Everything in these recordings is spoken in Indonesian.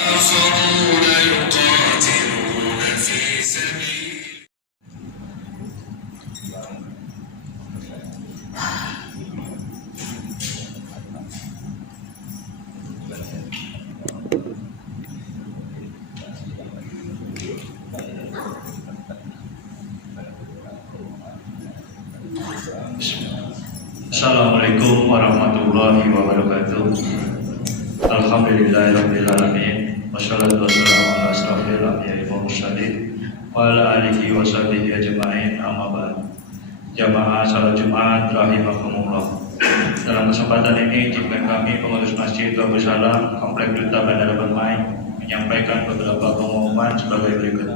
آخرون يقاتلون في سبيل Assalamualaikum warahmatullahi wabarakatuh. Alhamdulillahirabbil alamin. Wassalatu wassalamu ala asyrofil anbiya'i wal mursalin wa ala alihi wa sahbihi ajma'in. Amma ba'd. Jamaah salat Jumat rahimakumullah. Dalam kesempatan ini tim kami pengurus Masjid Babu Salam Komplek Duta Bandara Permai menyampaikan beberapa pengumuman sebagai berikut.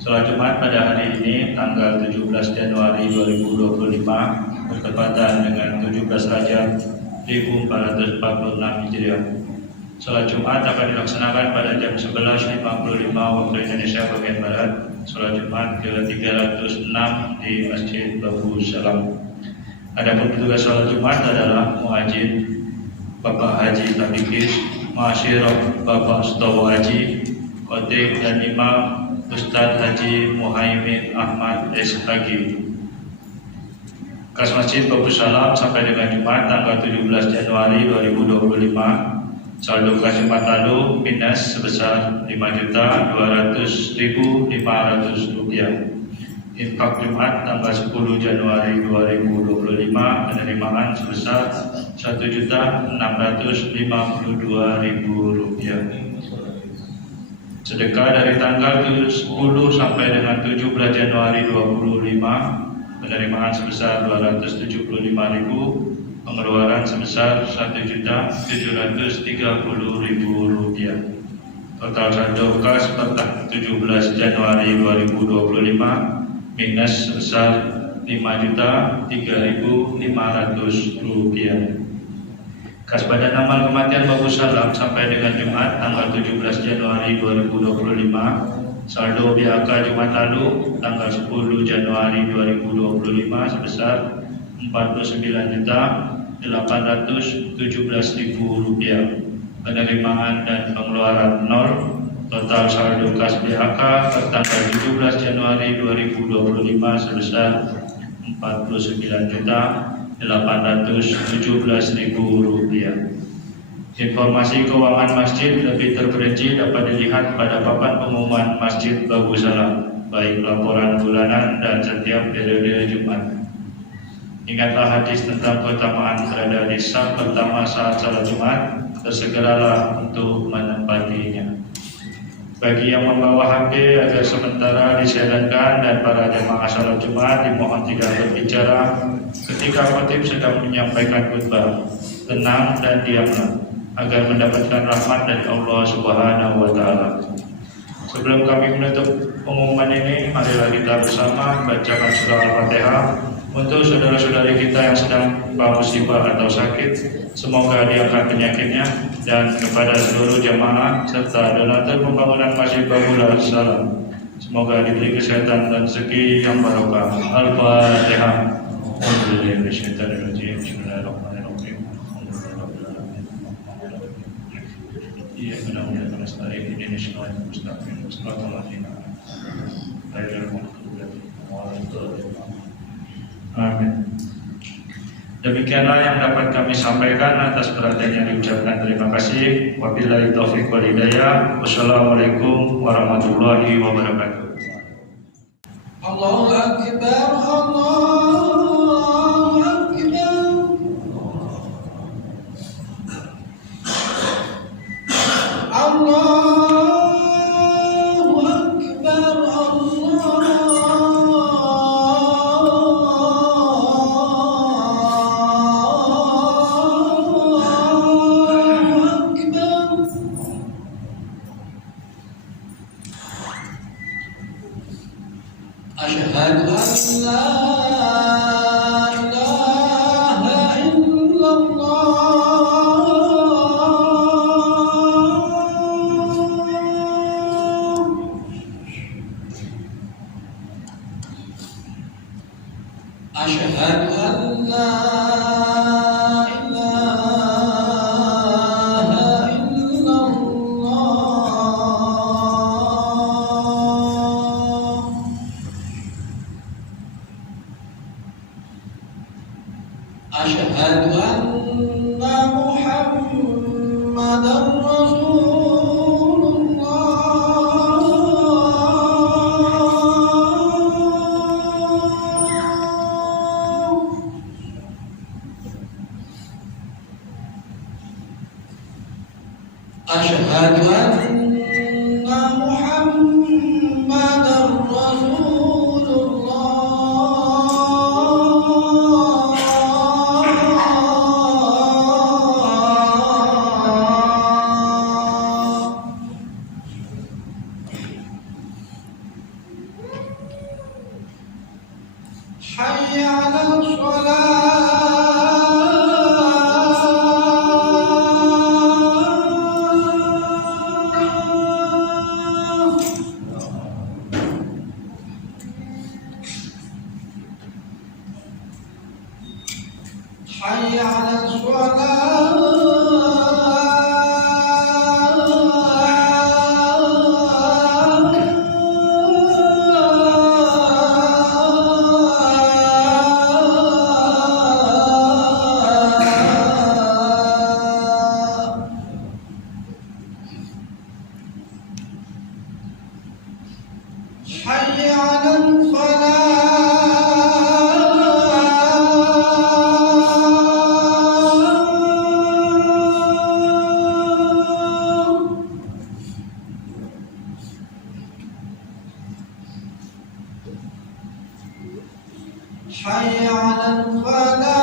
Salat Jumat pada hari ini tanggal 17 Januari 2025 bertepatan dengan 17 Rajab 1446 Hijriah. Salat Jumat akan dilaksanakan pada jam 11.55 waktu Indonesia bagian Barat. Salat Jumat ke-306 di Masjid Babu Salam. Adapun petugas salat Jumat adalah muadzin Bapak Haji Tabikis, Masyirah Bapak Sutawa Haji, khotib dan imam Ustadz Haji Muhaimin Ahmad SHG. Kas Masjid Babu Salam sampai dengan Jumat tanggal 17 Januari 2025, saldo kas Jumat lalu minus sebesar Rp5.200.500. Infak Jumat tanggal 10 Januari 2025 penerimaan sebesar Rp1.652.000. Sedekah dari tanggal 10 sampai dengan 17 Januari 2025 penerimaan sebesar Rp275.000, pengeluaran sebesar Rp1.730.000. Total saldo kas per 17 Januari 2025 minus sebesar Rp5.003.500. Kas Badan Amal Kematian Babu Salam sampai dengan Jumat tanggal 17 Januari 2025, saldo BHK Jumat lalu tanggal 10 Januari 2025 sebesar Rp49.817.000. Penerimaan dan pengeluaran 0. Total saldo kas BHK per tanggal 17 Januari 2025 sebesar Rp49.817.000. Informasi keuangan masjid lebih terperinci dapat dilihat pada papan pengumuman Masjid Babu Salam, baik laporan bulanan dan setiap periode Jumat. Ingatlah hadis tentang keutamaan berada di saf pertama saat salat Jumat, bersegeralah untuk menempatinya. Bagi yang membawa HP agar sementara disilangkan, dan para jemaah salat Jumat dimohon tidak berbicara ketika khotib sedang menyampaikan khutbah. Tenang dan diamlah agar mendapatkan rahmat dari Allah Subhanahu wa taala. Sebelum kami menutup pengumuman ini, marilah kita bersama bacakan surah Al-Fatihah untuk saudara-saudari kita yang sedang musibah atau sakit, semoga diangkat penyakitnya, dan kepada seluruh jamaah serta donatur pembangunan Masjid Babu Salam, semoga diberi kesehatan dan rezeki yang barokah. Al-Fatihah. Bismillahirrahmanirrahim. Iya, benar-benar melestari ini semua mustaqim. Amin. Demikianlah yang dapat kami sampaikan. Atas perhatiannya diucapkan terima kasih. Wabillahi taufiq wal hidayah. Wassalamualaikum warahmatullahi wabarakatuh. Allahu Akbar, Allahu Akbar. Asyhadu an la ilaha illallah. Asyhadu an la ilaha illallah. أشهد أن محمدا رسول حي على حي على حي على حي على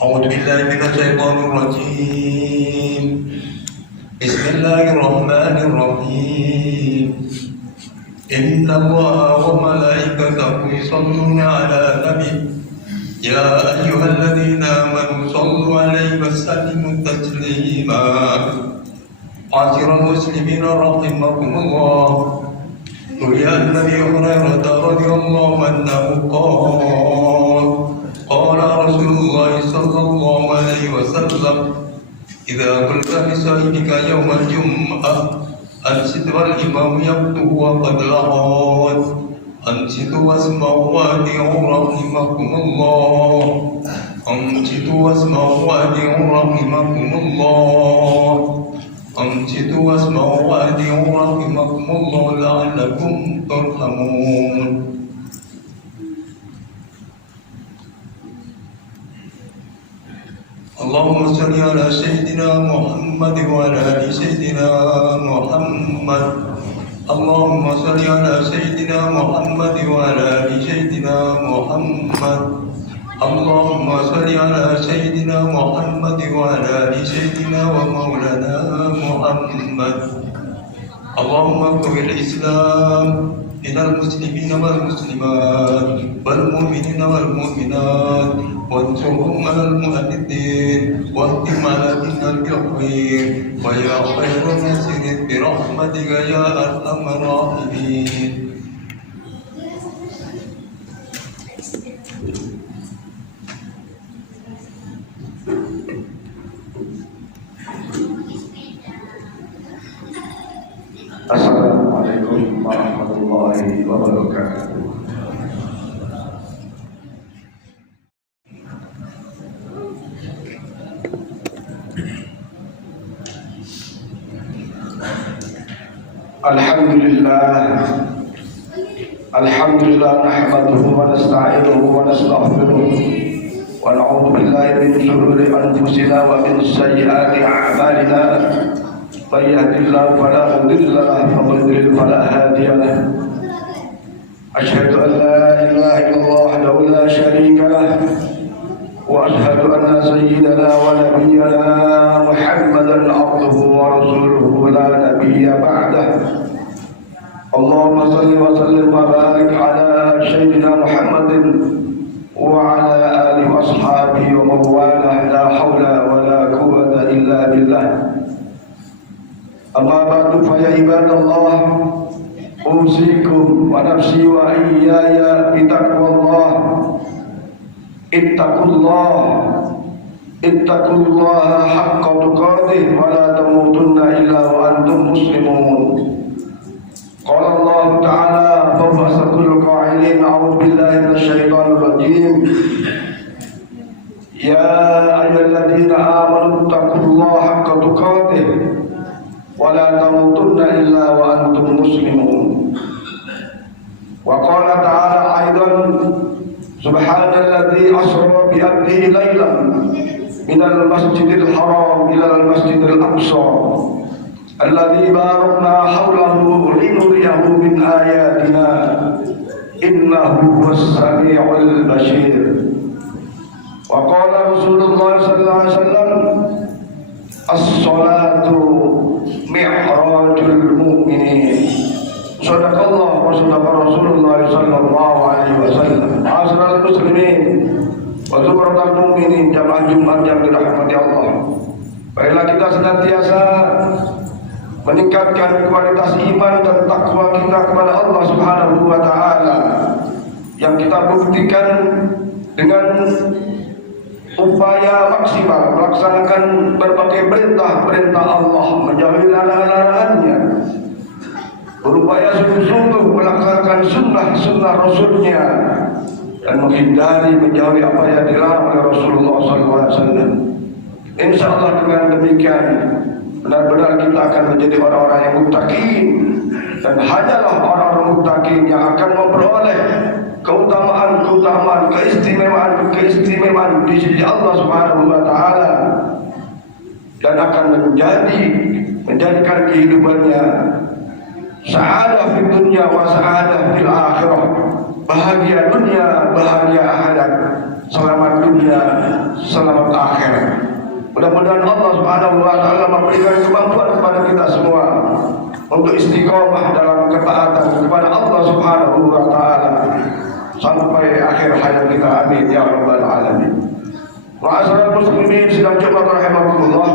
أعوذ بالله من الشيطان الرجيم. بسم الله الرحمن الرحيم. إن الله وملائكته يصلون على النبي يا أيها الذين آمنوا صلوا عليه وسلموا تسليما. معاشر المسلمين رحمكم الله. روي عن أبي هريرة رضي الله عنه قال قال رسول الله صلى الله عليه وسلم إذا قلت بصاحبك يوم الجمعة أنصت والإمام يخطب وقد لغت أنصتوا واسمعوا وأطيعوا رحمكم الله. أنصتوا واسمعوا وأطيعوا رحمكم الله. أنصتوا واسمعوا وأطيعوا رحمكم الله لعلكم ترحمون. اللهم صل على سيدنا محمد وعلى آل سيدنا محمد. اللهم صل على سيدنا محمد وعلى آل سيدنا محمد. اللهم صل على سيدنا محمد وعلى آل سيدنا ومولانا محمد. اللهم اغفر الإسلام من المسلمين والمسلمات والمؤمنين والمؤمنات وانصرهم على المؤمنين واهدهم على دين الخير ويا خير ناصر برحمتك يا أرحم الراحمين. Assalamualaikum warahmatullahi wabarakatuh. Alhamdulillah nahmaduhu wa nasta'inuhu wa nastaghfiruh wa na'udzu billahi min shururi anfusina wa min sayyiati a'malina. من يهد الله فلا مضل له ومن يضلل فلا هادي له. أشهد أن لا إله إلا الله وحده لا شريك له وأشهد أن سيدنا ونبينا محمدا عبده ورسوله لا نبي بعده. اللهم صل وسلم وبارك على سيدنا محمد وعلى آله وأصحابه ومن والاه لا حول ولا قوة إلا بالله. أما بعد فيا عباد الله أوصيكم ونفسي وإياي بتقوى الله. اتقوا الله حق تقاته ولا تموتن إلا وأنتم مسلمون. قال الله تعالى فوق كل القائلين أعوذ بالله من الشيطان الرجيم يا أيها الذين آمنوا اتقوا الله حق تقاته ولا تموتن إلا وأنتم مسلمون. وقال تعالى أيضا سبحان الذي أسرى بعبده ليلا من المسجد الحرام إلى المسجد الأقصى الذي باركنا حوله لنريه من آياتنا إنه هو السميع البصير. وقال رسول الله صلى الله عليه وسلم الصلاة معراج المؤمنين. Sadaqallah wa sadaqa Rasulullah sallallahu alaihi wasallam. Ma'asyiral muslimin wa zukratal mu'minin, jamaah Jumat yang dirahmati Allah. Baiklah kita senantiasa meningkatkan kualitas iman dan takwa kita kepada Allah Subhanahu wa taala yang kita buktikan dengan upaya maksimal melaksanakan berbagai perintah-perintah Allah, menjauhi larangan-larangannya, berupaya sungguh-sungguh melaksanakan sunnah Rasulnya dan menghindari menjauhi apa yang dilarang oleh Rasulullah SAW. InsyaAllah dengan demikian benar-benar kita akan menjadi orang-orang yang muttaqin, dan hanyalah orang-orang muttaqin yang akan memperoleh keutamaan, keistimewaan di sisi Allah Subhanahu wa taala, dan akan menjadikan kehidupannya sa'adah di dunia wa sa'adah fil akhirah, bahagia dunia, bahagia akhirat, selamat dunia, selamat akhirat. Mudah-mudahan Allah Subhanahu wa taala memberikan kemampuan kepada kita semua untuk istiqomah dalam ketaatan kepada Allah Subhanahu wa taala sampai akhir hayat kita, amin ya rabbal alamin. Ma'asyiral muslimin sidang Jumat rahimakumullah,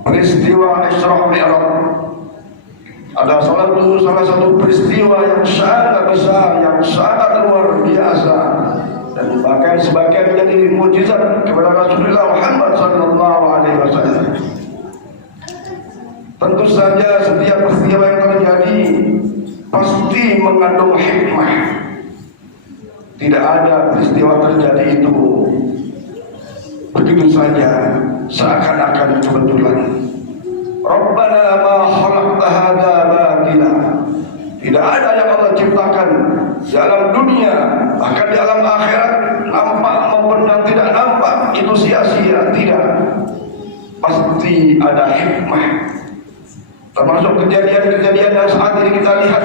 peristiwa Isra Mi'raj ada salah satu peristiwa yang sangat besar, yang sangat luar biasa, dan bahkan sebagian menjadi mukjizat kepada Rasulullah Muhammad sallallahu alaihi wasallam. Tentu saja setiap peristiwa yang terjadi pasti mengandung hikmah. Tidak ada peristiwa terjadi itu begitu saja seakan-akan kebetulan. Rabbana ma khalaqta hadza batila. Tidak ada yang Allah ciptakan di alam dunia, bahkan di alam akhirat, nampak maupun yang tidak nampak, itu sia-sia. Tidak, pasti ada hikmah. Termasuk kejadian-kejadian yang saat ini kita lihat,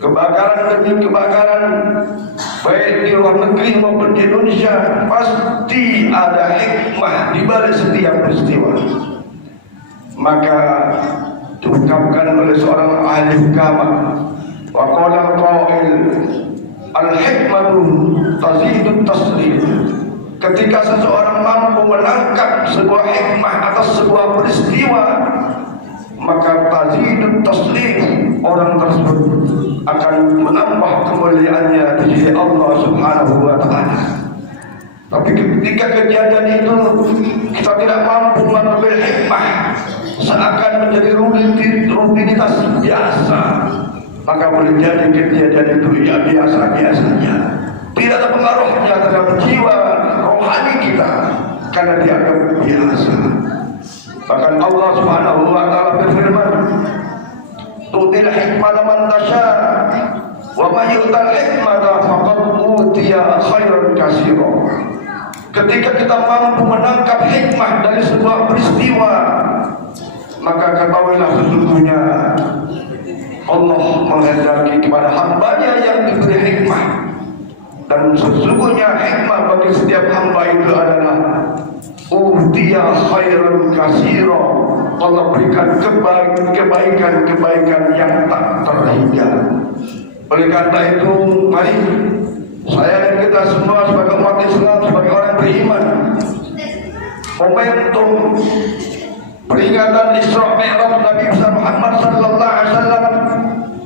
kebakaran demi kebakaran, baik di luar negeri maupun di Indonesia, pasti ada hikmah di balik setiap peristiwa. Maka diungkapkan oleh seorang ahli agama, wa qala qail al-hikmatu tazidut taslim. Ketika seseorang mampu menangkap sebuah hikmah atas sebuah peristiwa, maka tazidut taslim, orang tersebut akan menambah kemuliaannya di sisi Allah Subhanahu wa taala. Tapi ketika kejadian itu kita tidak mampu mengambil hikmah, seakan menjadi rutinitas biasa, maka boleh jadi kejadian itu ya biasa-biasanya, tidak ada pengaruhnya terhadap jiwa rohani kita karena dianggap biasa. Bahkan Allah Subhanahu wa taala berfirman, "Tu'til hikmata man tasha wa may yu'tal hikmata faqad utiya khairan katsira." Ketika kita mampu menangkap hikmah dari sebuah peristiwa, maka ketahuilah sesungguhnya Allah menghendaki kepada hambanya yang diberi hikmah Dan sesungguhnya hikmah bagi setiap hamba itu adalah utiya khairan katsira. Allah berikan kebaikan-kebaikan yang tak terhingga. Oleh karena itu, mari saya dan kita semua sebagai umat Islam, sebagai orang beriman, momentum peringatan Isra Mi'raj Nabi Muhammad sallallahu alaihi wasallam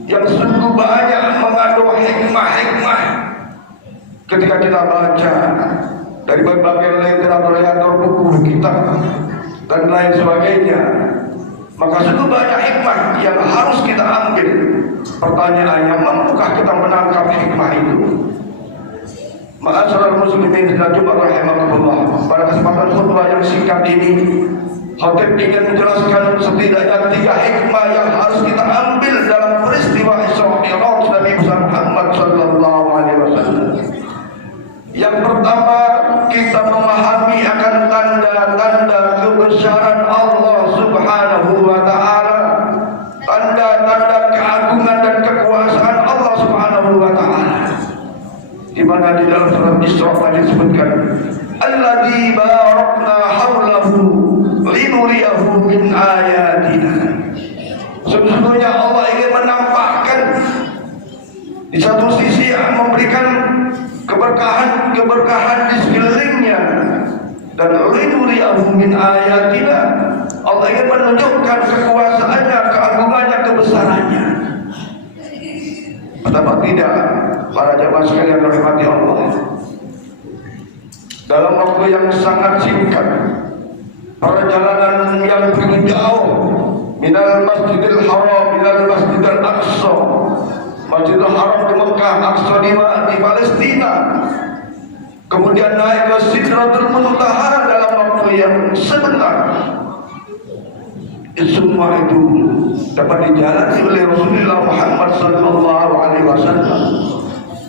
yang sungguh banyak mengandung hikmah-hikmah. Ketika kita baca dari berbagai literatur buku, kitab dan lain sebagainya, maka sungguh banyak hikmah yang harus kita ambil. Pertanyaannya, mampukah kita menangkap hikmah itu? Ma'asyiral muslimin dan jemaah rahimakumullah, pada kesempatan khutbah yang singkat ini, khatib ingin menjelaskan setidaknya 3 hikmah yang harus kita ambil dalam peristiwa Isra Mi'raj Nabi Muhammad sallallahu alaihi wasallam. Yang pertama, kita memahami akan tanda-tanda kebesaran Allah Subhanahu wa taala, tanda-tanda keagungan dan kekuasaan Allah Subhanahu wa taala. Di mana di dalam surat Isra disebutkan, alladzi barakna haulahu linuriyahu min ayatina. Sesungguhnya Allah ingin menampakkan di satu sisi memberikan keberkahan di sekelilingnya, dan linuriyahu min ayatina, Allah ingin menunjukkan kekuasaannya, keagungannya, kebesarannya. Betapa tidak, para jamaah sekalian dirahmati Allah, dalam waktu yang sangat singkat, perjalanan yang begitu jauh, minal Masjidil Haram minal Masjidil Aqsa, Masjidil Haram di Mekah, Aqsa di Palestina, kemudian naik ke Sidratul Muntaha dalam waktu yang sebentar. Semua itu dapat dijalani oleh Rasulullah Muhammad sallallahu alaihi wasallam.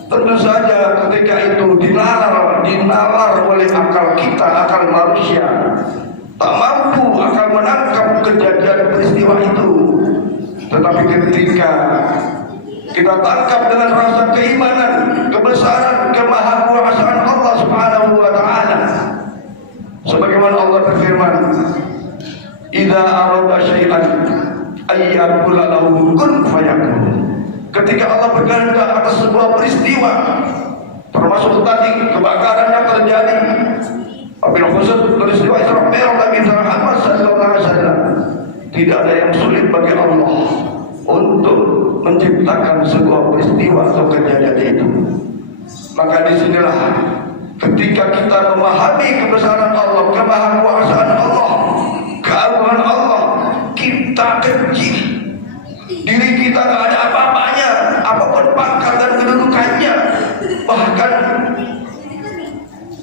Tentu saja ketika itu dinalar oleh akal kita, akal manusia, tak mampu akan menangkap kejadian peristiwa itu. Tetapi ketika kita tangkap dengan rasa keimanan, kebesaran, kemahakuasaan Allah Subhanahu wa taala, sebagaimana Allah berfirman, idza arada syai'an ayyaqula lahu kun fayakun. Ketika Allah berkehendak atas sebuah peristiwa, termasuk tadi kebakaran yang terjadi, apabila khusus peristiwa Isra Mi'raj Nabi Muhammad sallallahu alaihi wasallam, tidak ada yang sulit bagi Allah untuk menciptakan sebuah peristiwa atau kejadian itu. Maka disinilah ketika kita memahami kebesaran Allah, kemahakuasaan Allah, keagungan Allah, kita kecil, diri kita tidak ada apa-apanya, apapun pangkat dan kedudukannya, bahkan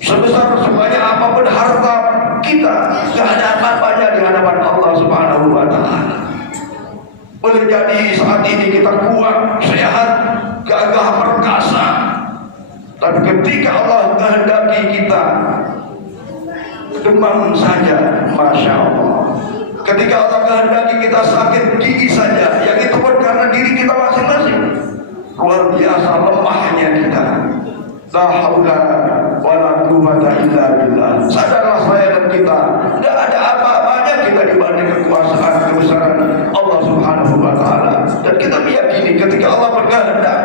sebesar sebanyak apapun harta kita, tidak ada apa-apanya di hadapan Allah Subhanahu wa taala. Boleh jadi saat ini kita kuat, sehat, gagah perkasa, tapi ketika Allah kehendaki kita demam saja, masya Allah. Ketika Allah kehendaki kita sakit gigi saja, yang itu pun karena diri kita masing-masing. Luar biasa lemahnya kita. La haula wala quwwata illa billah. Sadarlah saya dan kita, tidak ada apa-apanya kita dibanding kekuasaan, kebesaran Allah Subhanahu wa taala. Dan kita meyakini ketika Allah berkehendak,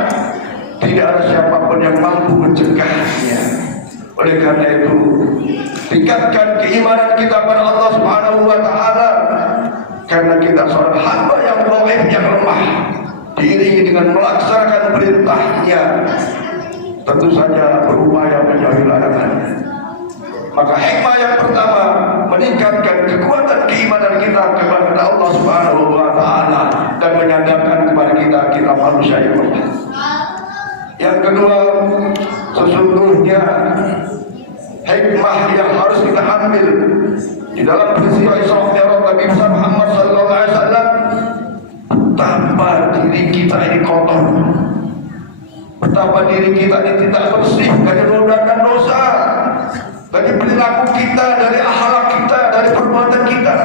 tidak ada siapapun yang mampu mencegahnya. Oleh karena itu, tingkatkan keimanan kita pada Allah Subhanahu wa taala, karena kita seorang hamba yang dhaif, yang lemah, diiringi dengan melaksanakan perintahnya, tentu saja berupaya menjauhi larangannya. Maka hikmah yang pertama, meningkatkan kekuatan keimanan kita kepada Allah Subhanahu wa taala dan menyadarkan kepada kita manusia yang lemah. Yang kedua, sesungguhnya hikmah yang harus kita ambil di dalam peristiwa Isra Mi'raj Nabi Muhammad sallallahu alaihi wasallam, betapa diri kita ini kotor, betapa diri kita ini tidak bersih dari noda dan dosa, dari perilaku kita, dari akhlak kita, dari perbuatan kita.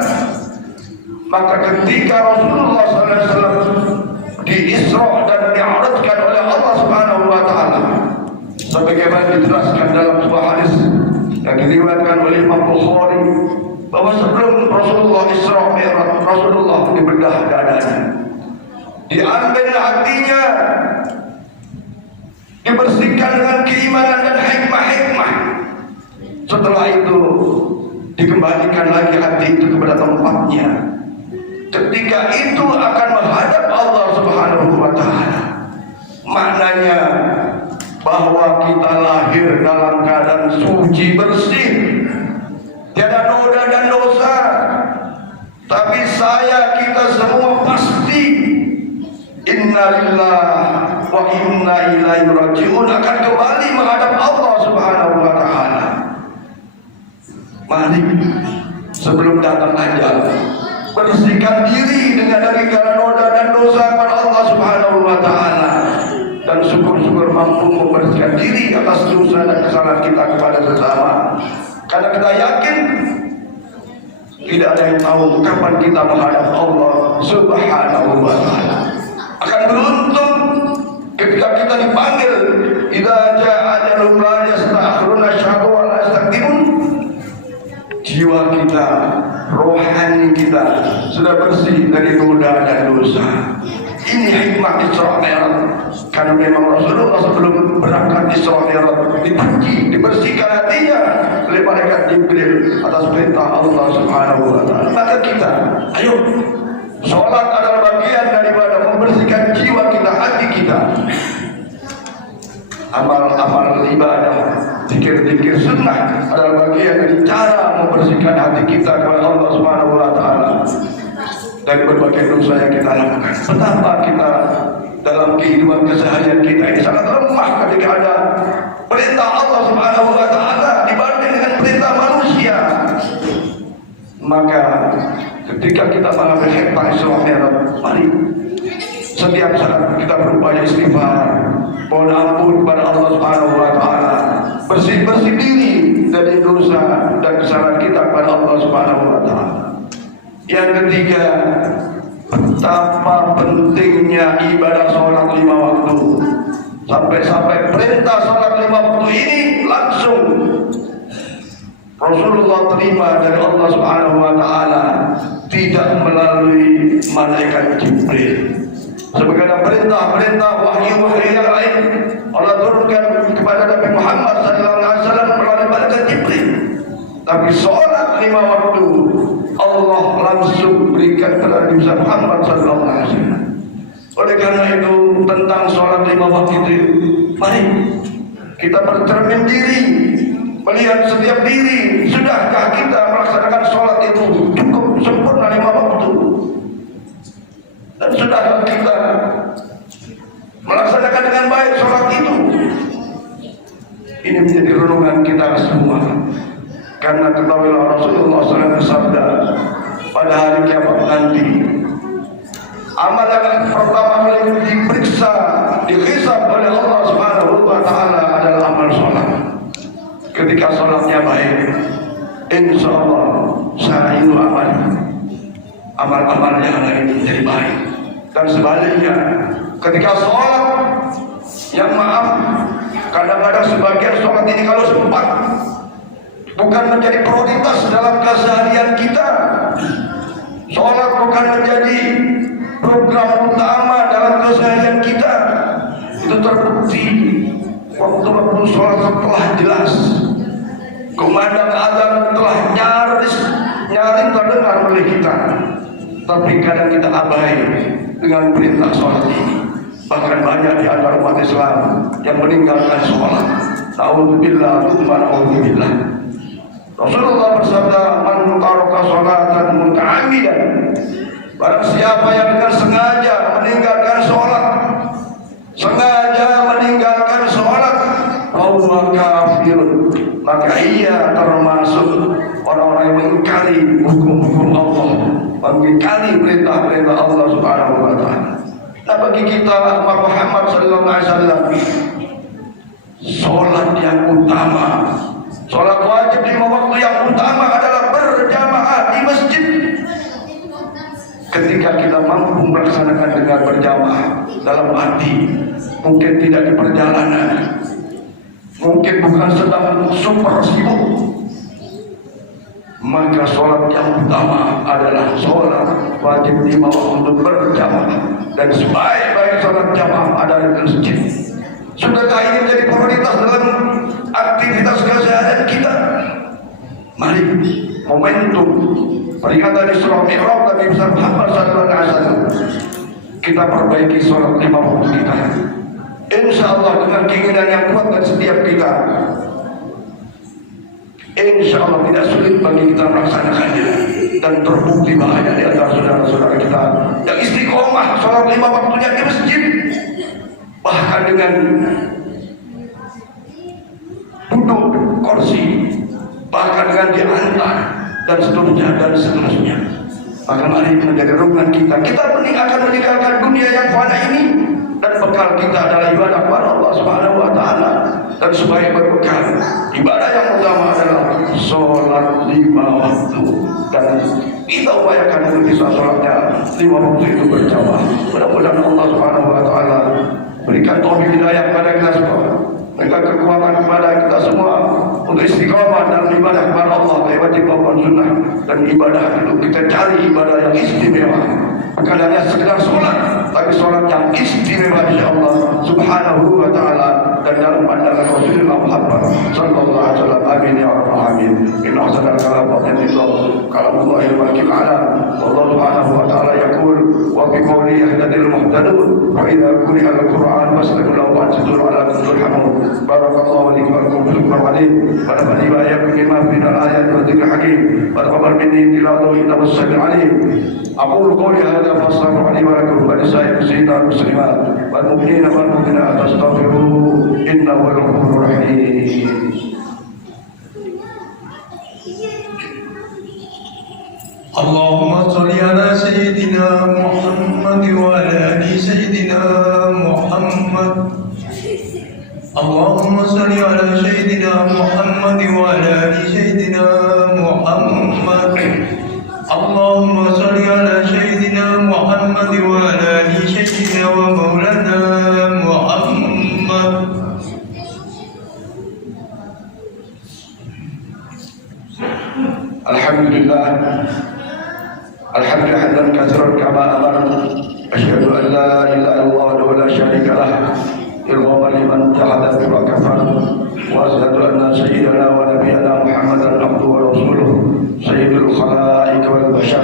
Maka ketika Rasulullah sallallahu alaihi wasallam di Isra dan Mi'rajkan oleh Allah Subhanahu wa taala, sebagaimana dijelaskan dalam sebuah hadis yang diriwayatkan oleh Imam Bukhari bahwa sebelum Rasulullah Isra Mi'raj, Rasulullah dibedah dadanya, diambil hatinya, dibersihkan dengan keimanan dan hikmah-hikmah. Setelah itu dikembalikan lagi hati itu kepada tempatnya. Ketika itu akan menghadap Allah Subhanahu wa Ta'ala. Maknanya bahwa kita lahir dalam keadaan suci bersih, tiada noda dan dosa. Tapi kita semua pasti innalillahi wa inna ilaihi raji'un akan kembali menghadap Allah Subhanahu wa Ta'ala. Mari sebelum datang ajal, bersihkan diri dari segala noda dan dosa kepada Allah Subhanahu wa Ta'ala, dan syukur-syukur mampu membersihkan diri atas dosa dan kesalahan kita kepada sesama. Karena kita yakin tidak ada yang tahu kapan kita menghadap Allah Subhanahu wa Ta'ala. Akan beruntung ketika kita dipanggil, idza jaa ajalun la yasta'khiruna syahra wa la yastaqdimun. Jiwa kita, rohani kita sudah bersih dari noda dan dosa. Ini hikmah Isra Mi'raj. Karena memang Rasulullah sebelum berangkat Isra Mi'raj dipuji, dibersihkan hatinya oleh malaikat Jibril atas perintah Allah Subhanahu wa Ta'ala. Maka kita, ayo, sholat adalah bagian daripada membersihkan jiwa kita, hati kita. Amal-amal ibadah, zikir-zikir sunnah adalah bagian dari cara membersihkan hati kita kepada Allah Subhanahu wa Ta'ala dari berbagai dosa yang kita lakukan. Betapa kita dalam kehidupan keseharian kita ini sangat lemah ketika ada perintah Allah Subhanahu wa Ta'ala dibanding dengan perintah manusia. Maka ketika kita mengambil hikmah Isra Mi'raj, mari setiap saat kita berupaya istighfar, mohon ampun kepada Allah Subhanahu wa Ta'ala, bersih diri dari dosa dan kesalahan kita kepada Allah Subhanahu wa Ta'ala. Yang ketiga, betapa pentingnya ibadah sholat 5 waktu. Sampai perintah sholat 5 waktu ini langsung Rasulullah terima dari Allah Subhanahu wa Ta'ala, tidak melalui malaikat Jibril. Sebagaimana perintah wahyu yang lain Allah turunkan kepada Nabi Muhammad SAW melalui malaikat Jibril. Tapi sholat 5 waktu Allah langsung berikan kepada Nabi Muhammad SAW. Oleh karena itu, tentang sholat 5 waktu itu, mari kita bercermin diri, melihat setiap diri. Sudahkah kita melaksanakan sholat itu cukup sempurna 5 waktu? Dan sudahkah kita melaksanakan dengan baik sholat itu? Ini menjadi renungan kita semua. Karena ketahuilah Rasulullah SAW bersabda, pada hari kiamat nanti, amal yang pertama kali diperiksa, dihisab oleh Allah Subhanahu wa Ta'ala adalah amal sholat. Ketika sholatnya baik, insya Allah sa'iru amal yang lain menjadi baik. Dan sebaliknya, ketika sholat yang kadang-kadang sebagian sholat ini kalau sempat bukan menjadi prioritas dalam keseharian kita, sholat bukan menjadi program utama dalam keseharian kita, itu terbukti waktu sholat telah jelas, kumandang azan telah nyaring terdengar oleh kita, tapi kadang kita abai dengan perintah sholat ini. Bahkan banyak di antara umat Islam yang meninggalkan sholat. Na'udzubillah, na'udzubillah. Rasulullah bersabda, man taraka sholatan muta'ammidan, barang siapa yang dengan sengaja meninggalkan sholat, bahwa kafir, maka ia termasuk orang-orang yang mengingkari hukum-hukum Allah, mengingkari perintah-perintah Allah Subhanahu wa Ta'ala. Nah, bagi kita umat Muhammad sallallahu alaihi wasallam, sholat yang utama, sholat wajib di waktu yang utama adalah berjamaah di masjid. Ketika kita mampu melaksanakan dengan berjamaah dalam hati, mungkin tidak di perjalanan, mungkin bukan sedang super sibuk, maka sholat yang utama adalah sholat wajib 5 waktu berjamaah, dan sebaik-baik sholat jamaah adalah di masjid. Sudahkah ini menjadi prioritas dalam aktivitas keseharian kita? Mari momentum peringatan Isra Mi'raj Nabi besar Muhammad SAW, kita perbaiki sholat 5 waktu kita. Insya Allah dengan keinginan yang kuat dari setiap kita, insya Allah tidak sulit bagi kita melaksanakannya, dan terbukti bahaya di antara saudara-saudara kita yang istiqomah sholat 5 waktunya di masjid, bahkan dengan duduk kursi, bahkan dengan diantar dan seterusnya. Maka mari menjadi rukungan kita. Kita akan meninggalkan dunia yang fana ini, dan bekal kita adalah ibadah kepada Allah Subhanahu wa taala. Dan sebagai bekal ibadah yang utama adalah sholat 5 waktu, dan kita upayakan untuk bisa sholatnya 5 waktu itu berjamaah. Mudah-mudahan Allah Subhanahu wa taala berikan taufik hidayah kepada kita semua, berikan kekuatan kepada kita semua untuk istiqamah dalam ibadah kepada Allah, baik wajib maupun sunnah. Dan ibadah itu kita cari ibadah yang istimewa, bukan hanya sekedar sholat, tapi sholat yang istimewa insyaallah Subhanahu wa taala, dan dalam pandangan Rasulullah Muhammad sallallahu alaihi wasallam. Amin ya rabbal alamin. Inna ahsanal kalam kalamullah al-wakil ala. Allah Subhanahu wa taala yaqul wa bi qawli yahtadil muhtadun wa idza quri'a al-Qur'an fastami'u lahu wa ansitu la'allakum turhamun. Barakallahu li wa lakum fil Qur'an wa nafa'ani wa iyyakum bima fi al-ayat wa dhikril hakim. Barakallahu minni tilawatu innahu as-sami'ul 'alim. Aqulu qawli hadha fastaghfiru li wa lakum wa lisa'il muslimat wal mu'minina wal mu'minat astaghfiruhu innahu huwal ghafurur rahim. Allahumma sholli ala sayyidina Muhammad wa ala ali sayyidina Muhammad. Allahumma sholli ala sayyidina Muhammad wa ala ali sayyidina Muhammad. Allahumma sholli ala sayyidina Muhammad wa ala ali sayyidina wa maulana Muhammad. Alhamdulillah, alhamdulillah hamdan katsiran kama amara. Asyhadu an la ilaha illallah wa la syarika lah, irghaman liman tahada wa kafara. Wa asyhadu anna sayyidana wa nabiyyana Muhammadan abduhu wa rasuluh, sayyidul khalaiq wal bashar.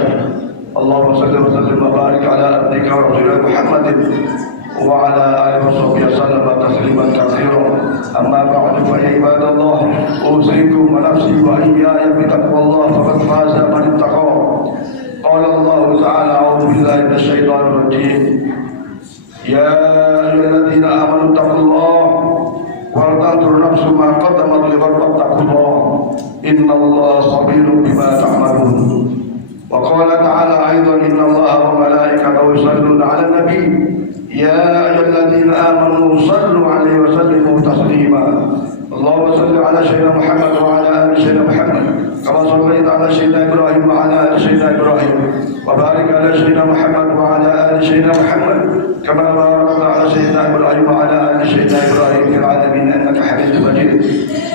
Allahumma shalli wa sallim wa barik ala abdika wa rasulika Muhammadin wa ala alihi wa sahbihi wasallam tasliman katsiran. Amma ba'du, fa ya ibadallah, usikum wa nafsi wa iyaya bi taqwallah faqad faza man ittaqa. Qala Allah ta'ala, a'udzu billahi minasy syaithanir rajim. Ya ayyuhalladzina amanu taqullaha wa tanzur nafsum ma qaddamat lighadin wattaqullah innallaha khabirun bima ta'malun. Wa qala ta'ala aidan, innallaha wa malaikatahu yusalluna 'alan nabi ya ayyuhalladzina amanu sallu 'alaihi wa sallimu taslima. Allahumma salli 'ala sayyidina Muhammad wa 'ala ali sayyidina Muhammad kama shallaita 'ala sayyidina Ibrahim wa 'ala ali sayyidina Ibrahim wa barik 'ala sayyidina Muhammad wa 'ala ali sayyidina Muhammad kama barakta 'ala sayyidina Ibrahim wa 'ala ali sayyidina Ibrahim fil 'alamin innaka Hamidum Majid.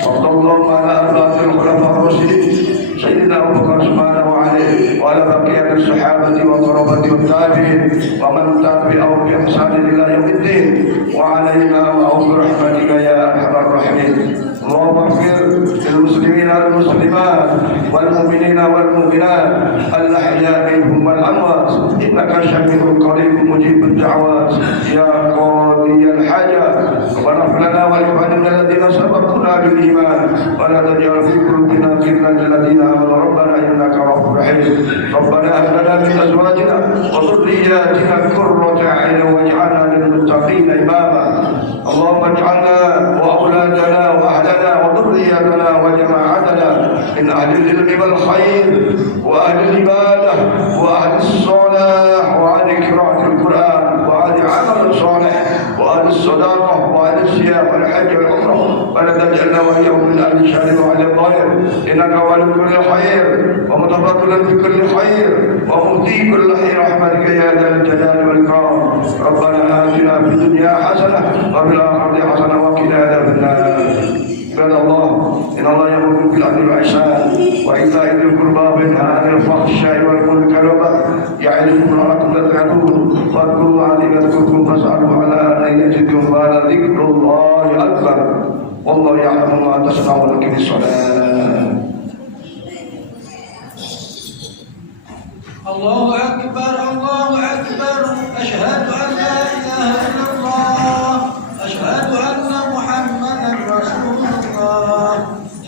Wa sallallahu 'ala arba'atil khulafa'ir rasyidin sayyidina Abu Bakar subhanahu wa 'alaihi wa 'ala baqiyatis sahabati wa qarabati wat tabi'in wa man tabi'ahum bi ihsan ila yaumiddin wa 'alaina wa bi rahmatika ya arhamar rahimin. Allahumma ighfir lil muslimina wal muslimat wal mu'minina wal mu'minat al ahya'i minhum wal amwat innaka sami'un qaribun mujibud da'wat ya qadiyal hajat. Rabbana ighfir lana wa li ikhwanina alladhina sabaquna bil iman wa la taj'al fi qulubina ghillan lil ladzina amanu rabbana innaka ghafurur rahim. Rabbana hab lana min azwajina wa dhurriyyatina qurrata a'yun waj'alna lil muttaqina imama. Allahumma ij'alna wa auladana wa ahlana wa dhurriyyatana wa jama'atana min ahli al-ilmi wal khair wa ahli al-ibadah wa ahli as-salah wa ahli qira'atil Qur'an wa ahli 'amal salih wa ahli as-sadaqah wa ahli as-siyam wal hajj wal umrah wa la taj'alna wa iyyahum min ahli al-shari wa ahli al-dhahir innaka waliyyul kulli khair wa mutafaddilun bi kulli khair wa mu'ti kulli khair rahmatika ya dzal jalali wal ikram. Rabbana atina fid dunya hasanah wa fil akhirati hasanah wa qina adzabannar. الفحشاء والمنكر والبغي يعظكم لعلكم تذكرون فاذكروا الله يذكركم فاسألوا على أن يزدكم ولذكر الله أكبر والله يعلم ما تصنعون. أقم الصلاة. الله أكبر الله أكبر أشهد أن لا إله إلا الله أشهد أن محمدا رسول الله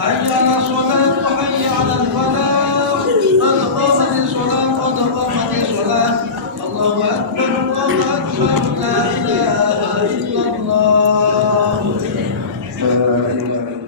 حي على الصلاة حي على الفلاح قد قامت الصلاة قد قامت الصلاة الله أكبر لا إله إلا الله. لا إله إلا الله.